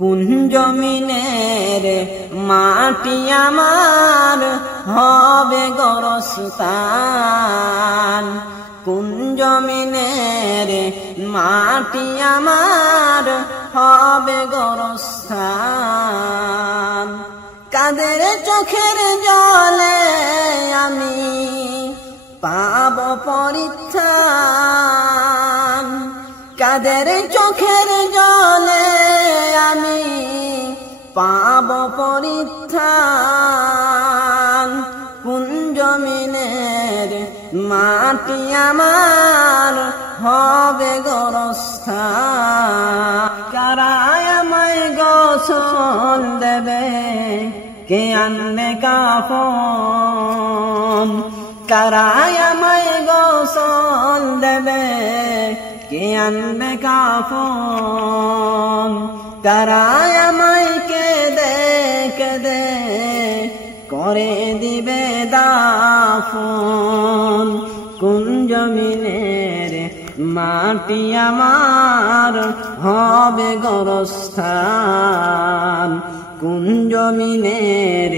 কোন জমিনের মাটি আমার হবে গোরস্থান, কোন জমিনের মাটি আমার হবে গোরস্থান। কাদের চোখের জলে আমি পাব পরিত্রাণ, কাদের চোখের জলে আমি পাব পরিত্রাণ। কোন জমিনের মাটি আমার হবে গোরস্থান। কারা আমায় গোসল দেবে, কে আনবে কাফন, কারা আমায় গোসল দেবে, কে আনবে কাফন। কারা আমায় কেঁদে কেঁদে করে দিবে দাফন। কোন জমিনের মাটি আমার হবে গোরস্থান, কোন জমিনের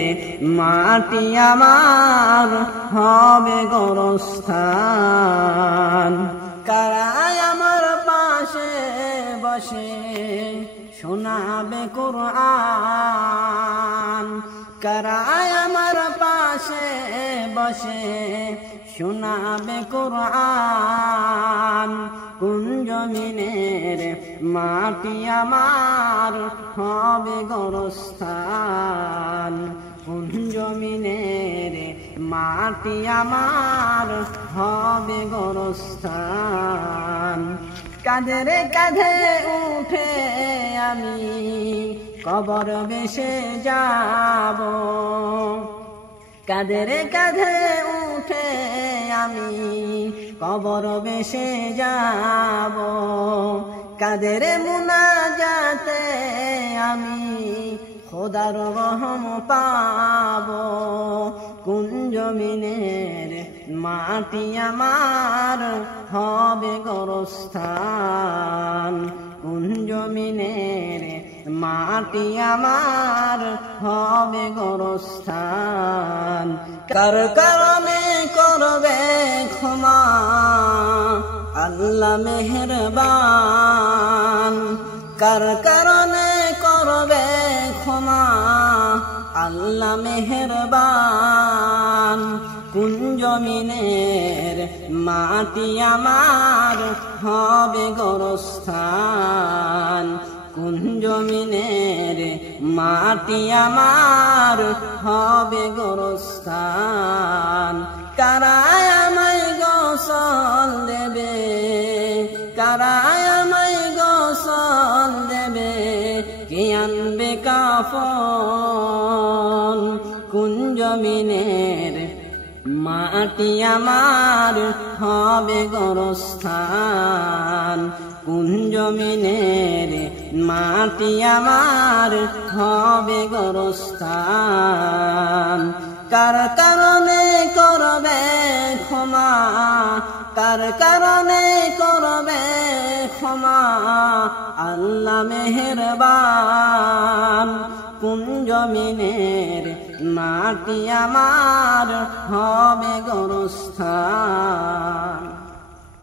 মাটি আমার হবে গোরস্থান। কারা আমার পাশে বসে শোনাবে কুরআন, কারা আমার পাশে বসে শোনাবে কুরআন। কোন জমিনের মাটি আমার হবে গোরস্থান, কোন জমিনের মাটি আমার হবে গোরস্থান। কাঁধের কাঁধে উঠে আমি কবর বেশে যাব, কাঁধের কাঁধে উঠে আমি কবর বেশে যাব। কাদের মুনাজাতে আমি খোদার রহম পাব। কোন জমিনের মাটি আমার হবে গোরস্থান, কোন জমিনের মাটি আমার হবে গোরস্থান। কার কারণে করবে ক্ষমা আল্লাহ মেহেরবান, কার কারণে করবে ক্ষমা আল্লাহ মেহেরবান। কোন জমিনের মাটি আমার হবে গোরস্থান, কোন জমিনের মাটি আমার হবে গোরস্থান। কারা আমায় গোসল দেবে, কারা আমায় গোসল দেবে, কে আনবে কাফন। কোন জমিনের মাটি আমার হবে গোরস্থান, কোন জমিনের মাটি আমার হবে গোরস্থান। কার কারণে করবে ক্ষমা, কার কারণে করবে ক্ষমা আল্লাহ মেহেরবান। কোন জমিনের মাটি আমার হবে গোরস্থান।